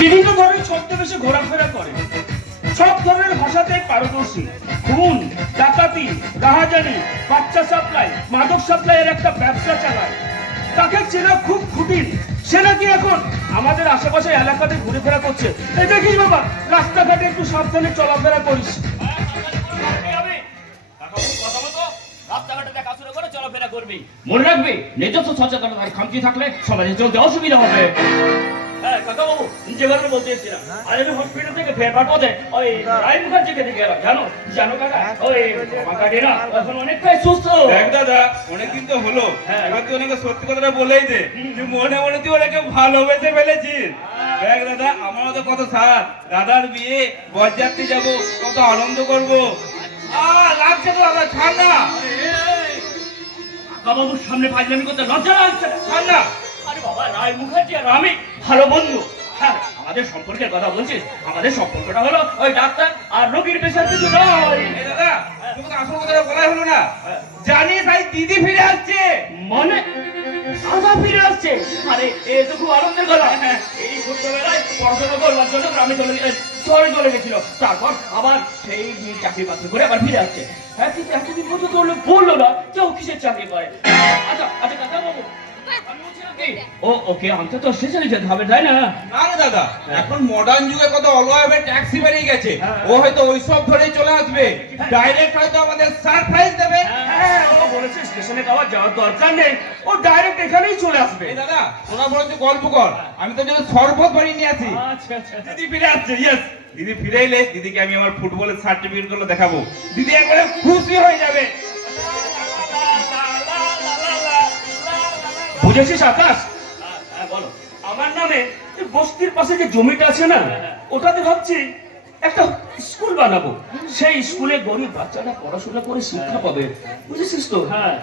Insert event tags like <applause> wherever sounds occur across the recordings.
বিভিন্ন ধরনের ছদ্মবেশে ঘোরাফেরা করে। সব ধরনের ভাষাতে পারদর্শী। খুন, ডাকাতি রাহাজানি বাচ্চা সাপ্লাই, মাদক সাপ্লাইয়ের একটা ব্যবসা চালায়। তাকে চেনা খুব কঠিন সে নাকি এখন আমাদের আশেপাশে এলাকাতে ঘুরেফেরা করছে। এই দেখিস বাবা, রাস্তাঘাটে একটু সাবধানে চলাফেরা করিস। মনে রাখবি, নিজস্ব সচেতনতার খামতি থাকলে সমাজে চলতে অসুবিধা হবে। কাকাবাবু যে বলতে এসেছিলাম। আর আমি হসপিটাল থেকে ফেরবার পথে ওই রায় মুখার্জিকে দেখে গেলাম জানো? জানো কাকা? ওই আমার না। এখন অনেকটাই সুস্থ। দেখ দাদা অনেকদিন তো হলো। হ্যাঁ। এবার তুই ওনাকে সত্যি কথাটা বলেই দে। তুই মনে মনে তুই ওনাকে ভালোবেসে ফেলেছিস। দেখ দাদা আমারও তো কত সাথ দাদার বিয়ে বরযাত্রী যাব কত আনন্দ করব। আ লাগছে তো দাদা ছাড় না। কাকাবাবুর সামনে ফাজলামি করতে লজ্জা লাগছে। না ছাড় না। বাবা রায় মুখার্জি আর আমি ভালো বন্ধু। হ্যাঁ আমাদের সম্পর্কের কথা বলছিস। আমাদের সম্পর্কটা হলো ওই ডাক্তার আর রোগীর পেশার কিছু নয়। দাদা তোকে তো আসল কথাটা বলাই হলো না। জানিস ভাই দিদি ফিরে আসছে। মানে? দাদা ফিরে আসছে? আরে এ তো খুব আনন্দের কথা। এই ছোট্টবেলায় পড়াশোনা করবার জন্য গ্রামে চলে শহরে চলে গেছিল। তারপর আবার সেই চাকরি বাকরি করে আবার ফিরে আসছে। হ্যাঁ কিন্তু এতদিন পর্যন্ত বলল না কিসের চাকরি করে। আচ্ছা আচ্ছা কাকা বাবু ও ওকে আনতে তো স্টেশনে যেতে হবে তাই না? না রে দাদা এখন মডার্ন যুগে কত অলওয়েবে ট্যাক্সি বেরিয়ে গেছে। হ্যাঁ। ও হয়তো ওইসব ধরেই চলে আসবে। ডাইরেক্ট হয়তো আমাদের সারপ্রাইজ দেবে। হ্যাঁ ও বলেছে স্টেশনে যাওয়ার যাওয়ার দরকার নেই। ও ডাইরেক্ট এখানেই চলে আসবে। এই দাদা ওরা বলেছে গল্প কর। আমি তো যদি শরবত বানিয়ে নিয়ে আসি। আচ্ছা আচ্ছা। দিদি ফিরে আসছে ইয়েস দিদি ফিরে এলে দিদিকে আমি আমার ফুটবলের সার্টিফিকেটগুলো দেখাবো। দিদি একবারে খুশি হয়ে যাবে। বুঝেছিস আকাশ? হ্যাঁ, হ্যাঁ বলো। আমার নামে বস্তির পাশে যে জমিটা আছে না ওটাতে ভাবছি একটা স্কুল বানাবো। সেই স্কুলে গরিব বাচ্চারা পড়াশোনা করে শিক্ষা পাবে। বুঝেছিস তো? হ্যাঁ।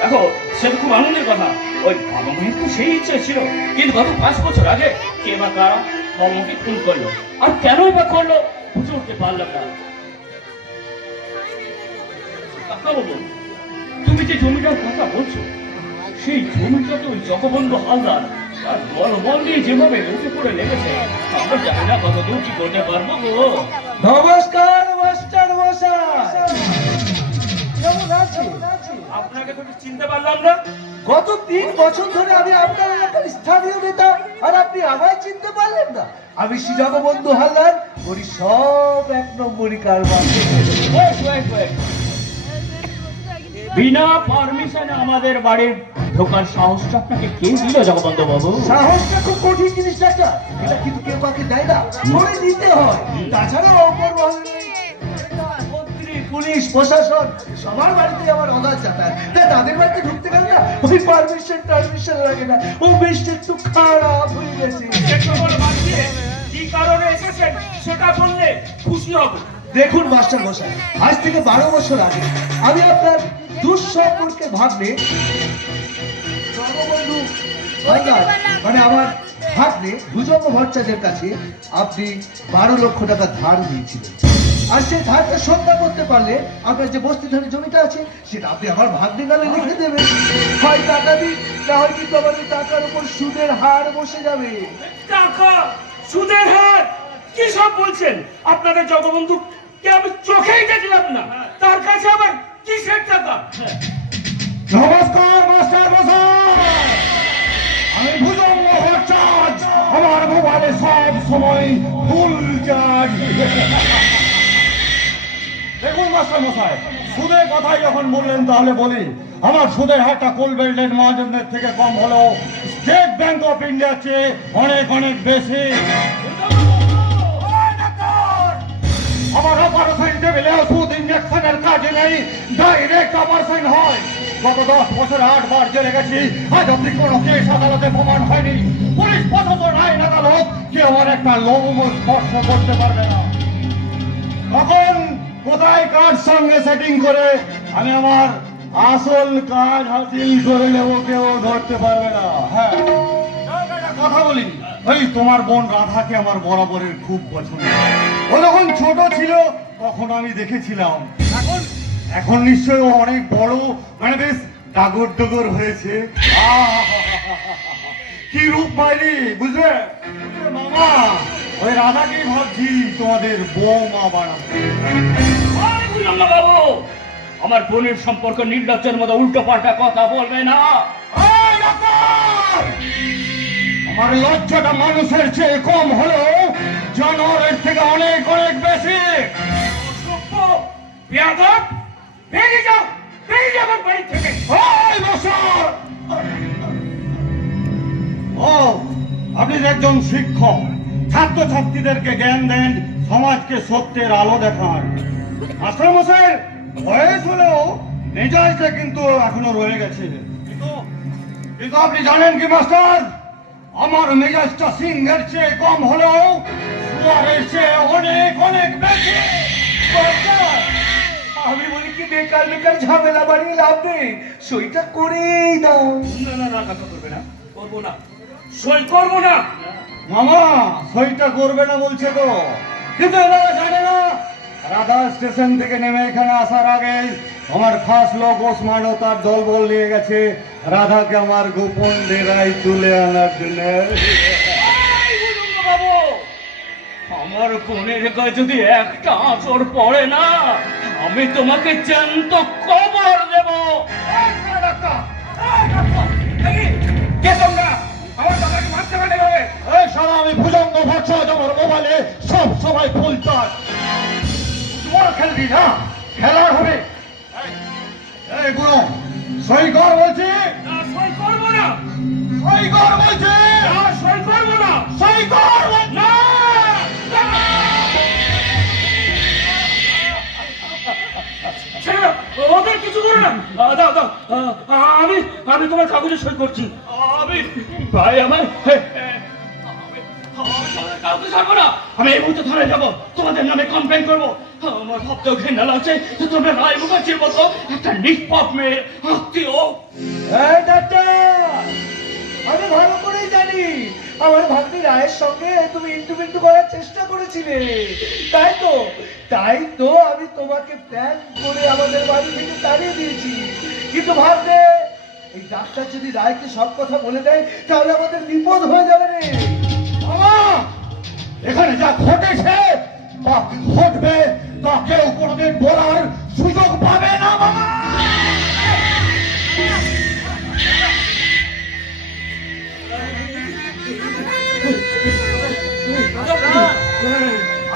দেখো সেটা খুব আনন্দের কথা। ওই বাবা মায়ের তো সেই ইচ্ছে ছিল। কিন্তু গত পাঁচ বছর আগে কে বা কারা করল? আর কেনই বা করল? বুঝে উঠতে পারলাম না। তুমি যে জমিটার কথা বলছো সেই জমিটা তো ওই জগবন্ধু হালদার আর বড় বল দিয়ে যেভাবে উঠে পড়ে লেগেছে আমরা জানি না কত দূর কি করতে পারব গো। নমস্কার মাস্টার মশাই। আপনাকে তো চিনতে পারলাম না। গত তিন বছর ধরে আমি আপনার এলাকার স্থানীয় নেতা আর আপনি আমায় চিনতে পারলেন না। আমি শ্রী জগবন্ধু হালদার করি সব এক নম্বরই কারবার. বিনা পারমিশনে আমাদের বাড়ির ঢোকার সাহসটা আপনাকে কে দিল জগবন্ধু বাবু সাহসটা খুব কঠিন জিনিস একটা এটা কিন্তু কেউ কাউকে দেয় না। করে দিতে হয়। তাছাড়াও অপর পুলিশ প্রশাসন সবার বাড়িতে আমার অগাধ যাতায়াত। তাই তাদের বাড়িতে ঢুকতে গেলে না ওই পারমিশন টারমিশন লাগে না। ও বেশটা একটু খারাপ হয়ে গেছে। কি কারণে এসেছেন সেটা বললে খুশি হব। দেখুন মাস্টার মশাই আজ থেকে বারো বছর আগে আমি আপনার দুঃসম্পর্কে ভাবলে মানে আমার ভট্টাচার্যের কাছে আপনি বারো লক্ষ টাকা ধার দিয়েছিলেন। আর সেই ধারটা সন্ধ্যা করতে পারলে আপনার যে বস্তি জমিটা আছে সেটা আপনি আমার ভাগ্নে নামে লিখে দেবেন। হয় টাকা দিন না হয় কিন্তু ওই টাকার উপর সুদের হার বসে যাবে। টাকা সুদের হার? কি সব বলছেন? আপনাদের জগবন্ধু কে আমি চোখেই দেখলাম না। তার কাছে আবার কিসের টাকা? নমস্কার মাস্টার মশাই আমি ভুজঙ্গ আমার মোবাইলে সব সময় ফুল চার্জ দেখুন মাস্টার মশাই, সুদের কথাই যখন বললেন তাহলে বলি, আমার সুদের হারটা কোলবেল্টের মহাজনদের থেকে কম হলেও স্টেট ব্যাংক অফ ইন্ডিয়ার চেয়ে অনেক অনেক বেশি। আমার অপারেশন টেবিলে ওষুধ ইঞ্জেকশনের কাজে নেই। ডাইরেক্ট অপারেশন হয়। গত দশ বছর আট বার জেলে গেছি। আজ অব্দি কোনো কেস আদালতে প্রমাণ হয়নি। পুলিশ প্রশাসন, আইন আদালত কেউ একটা স্পর্শ করতে পারবে না। তখন কোথায় কার সঙ্গে সেটিং করে আমি আমার আসল কাজ হাসিল করে নেব কেউ ধরতে পারবে না। হ্যাঁ। কথা বলি। ওই তোমার বোন রাধাকে আমার বরাবরের খুব পছন্দ। ও যখন ছোট ছিল তখন আমি দেখেছিলাম। এখন এখন নিশ্চয়ই ও অনেক বড়। মানে বেশ ডাগর ডগর হয়েছে! <laughs> কি রূপ পাইলি বুঝলে? রাধাকেই ভাবছি তোমাদের বৌমা বানাবো। বাবু আমার বোনের সম্পর্ক নির্লজ্জের মতো উল্টো পাল্টা কথা বলবে না। আমার লজ্জাটা মানুষের চেয়ে কম হলেও জানোয়ারের থেকে অনেক অনেক বেশি। অসভ্য, বেয়াদব, বেরিয়ে যাও বেরিয়ে যাও বাড়ি থেকে। ওই বসর! ও আপনি একজন শিক্ষক ছাত্রছাত্রীদেরকে জ্ঞান দেন সমাজকে সত্যের আলো দেখান। মাস্টার মশাই বয়স হলেও মেজাজটা কিন্তু এখনও রয়ে গেছে। কিন্তু কিন্তু আপনি জানেন কি মাস্টার? আমার মেজাজটা সিংহের চেয়ে কম হলেও চেয়ে অনেক অনেক বেশি আমি বলি কি বেকার বেকার ঝামেলা বাড়িয়ে লাভ নেই। সইটা করেই দাও। না না না কাকা করবে না। করব না। সই করব না। মামা সইটা করবে না বলছে তো। কিন্তু এনারা জানে না। রাধা স্টেশন থেকে নেমে এখানে আসার আগে আমার খাস লোক ওসমান ও তার দল বল নিয়ে গেছে। রাধাকে আমার গোপন ডেরায় তুলে আনার জন্য। আমার বোনের গায়ে যদি একটা আঁচড় পড়ে না আমি তোমাকে জ্যান্ত কবর দেব। কে তোমরা? আমার বাবাকে মারতে পারে সারা আমি ভুজঙ্গ ভট্ট আমার মোবাইলে সব ফুল তোমার খেলবি না খেলার হবে। এই- সই কর বলছি। সই করব না। সই কর বলছি। ওদের কিছু করো না। দাও দাও। আমি আমি তোমার কাগজে সই করছি। আমি ভাই আমার হে, হে, আমি আমি কাউকে ছাড়বো না। আমি এই মুহূর্তে থানায় যাব। তোমাদের নামে কমপ্লেন করব। আমার ভাবতেও ঘেন্না লাগছে যে তোমরা রায় মুখার্জির মতো একটা নিষ্পাপ মেয়ে আত্মীয়। আমি ভালো করেই জানি। আমার ভাগ্নি রায়ের সঙ্গে তুমি ইন্টু মিন্টু করার চেষ্টা করেছিলে। তাই তো? তাই তো আমি তোমাকে প্ল্যান করে আমাদের বাড়ি থেকে তাড়িয়ে দিয়েছি। কিন্তু ভাবতে এই ডাক্তার যদি রায়কে সব কথা বলে দেয়, তাহলে আমাদের বিপদ হয়ে যাবে রে। এখানে যা ঘটেছে, তা ঘটবে তা কেউ বলার সুযোগ পাবে না মামা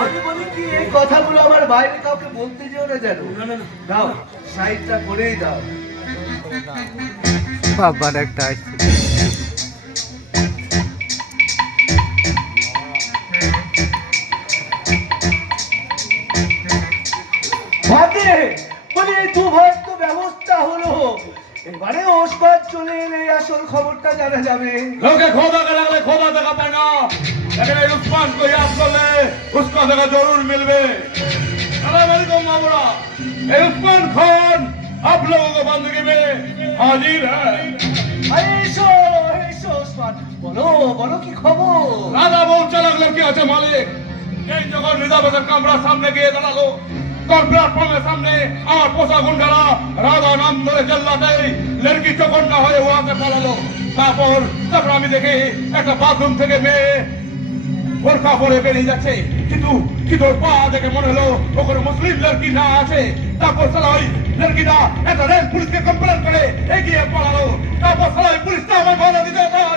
আমি বলি কি এই কথাগুলো আমার বাইরে কাউকে বলতে যেও না জানো দাও সাইডটা করেই দাও। বাবার একটা ভাতে বলি এই দু তো ব্যবস্থা হলো। এবারে ওসবাদ চলে এলে আসল খবরটা জানা যাবে। লোকে খোদা কে লাগলে খোদা দেখা পায় না। এখানে উসমান কই আপ করলে দেখা জরুর মিলবে। সালাম আলাইকুম মামুরা। এই উসমান খান আপ লোগো কো বন্দুকি মে হাজির হ্যায়। আরে এসো উসমান বলো বলো কি খবর? রাজা বউ চালাক কি আছে মালিক? এই যখন রিজার্ভেশন কামরা সামনে গিয়ে দাঁড়াল। তখন প্ল্যাটফর্মের সামনে আমার পোষা গুন্ডারা রাধা নাম ধরে চেল্লাতে লড়কি চকন্ডা হয়ে ওয়াকে পালালো। তারপর তারপর আমি দেখি একটা বাথরুম থেকে মেয়ে বোরকা পরে বেরিয়ে যাচ্ছে। কিন্তু কিন্তু ওর পা দেখে মনে হলো ওখানে মুসলিম লড়কি না আছে। তারপর সালা লড়কিটা একটা রেল পুলিশকে কমপ্লেন করে, এগিয়ে পড়ালো তারপর সালা পুলিশটা আমার বাধা দিতে করে।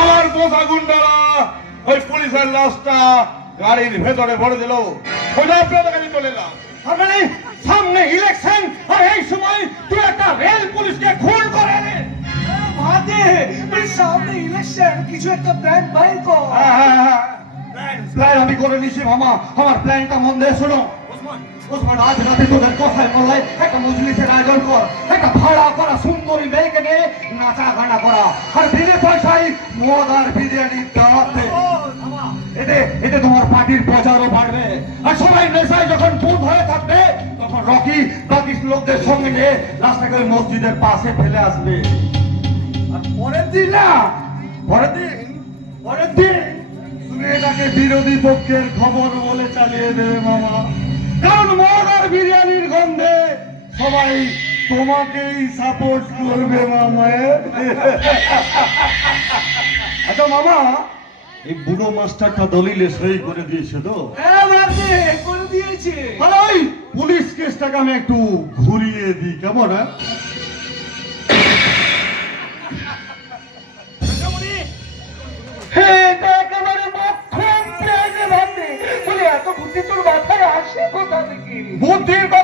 আমার পোষা গুন্ডারা ওই পুলিশের লাশটা গাড়ির ভেতরে ভরে দিল। আপনাদের আমি চলে তার মানে সামনে ইলেকশন আর এই সময় তুই একটা রেল পুলিশকে খুন করে রে ভাতে সামনে ইলেকশন কিছু একটা প্ল্যান বাইর কর। প্ল্যান আমি করে নিছি মামা। আমার প্ল্যানটা মন দিয়ে শোনো। ওসমান। আজ রাতে তোদের কথায় বললাই একটা মজলিসের আয়োজন কর। একটা ভাড়া করা সুন্দরী মেয়েকে নিয়ে নাচা গানা করা। আর বিনে পয়সায় মদ আর বিরিয়ানি দাওয়াতে। এতে এতে তোমার পার্টির প্রচারও বাড়বে। আর সবাই নেশায় যখন বুধ হয়ে থাকবে, তখন রকি বাকি লোকদের সঙ্গে নিয়ে রাস্তাকে ওই মসজিদের পাশে ফেলে আসবে। আর পরের দিন না, পরের দিন পরের দিন তুমি এটাকে বিরোধী পক্ষের খবর বলে চালিয়ে দেবে মামা। কারণ মদ আর বিরিয়ানির গন্ধে সবাই তোমাকেই সাপোর্ট করবে আচ্ছা মামা এই বুড়ো মাস্টারটা দলিলে সই করে দিয়েছে তো? হ্যাঁ করে দিয়েছে। পুলিশ কেসটাকে আমি একটু ঘুরিয়ে দিই কেমন হ্যাঁ? এটা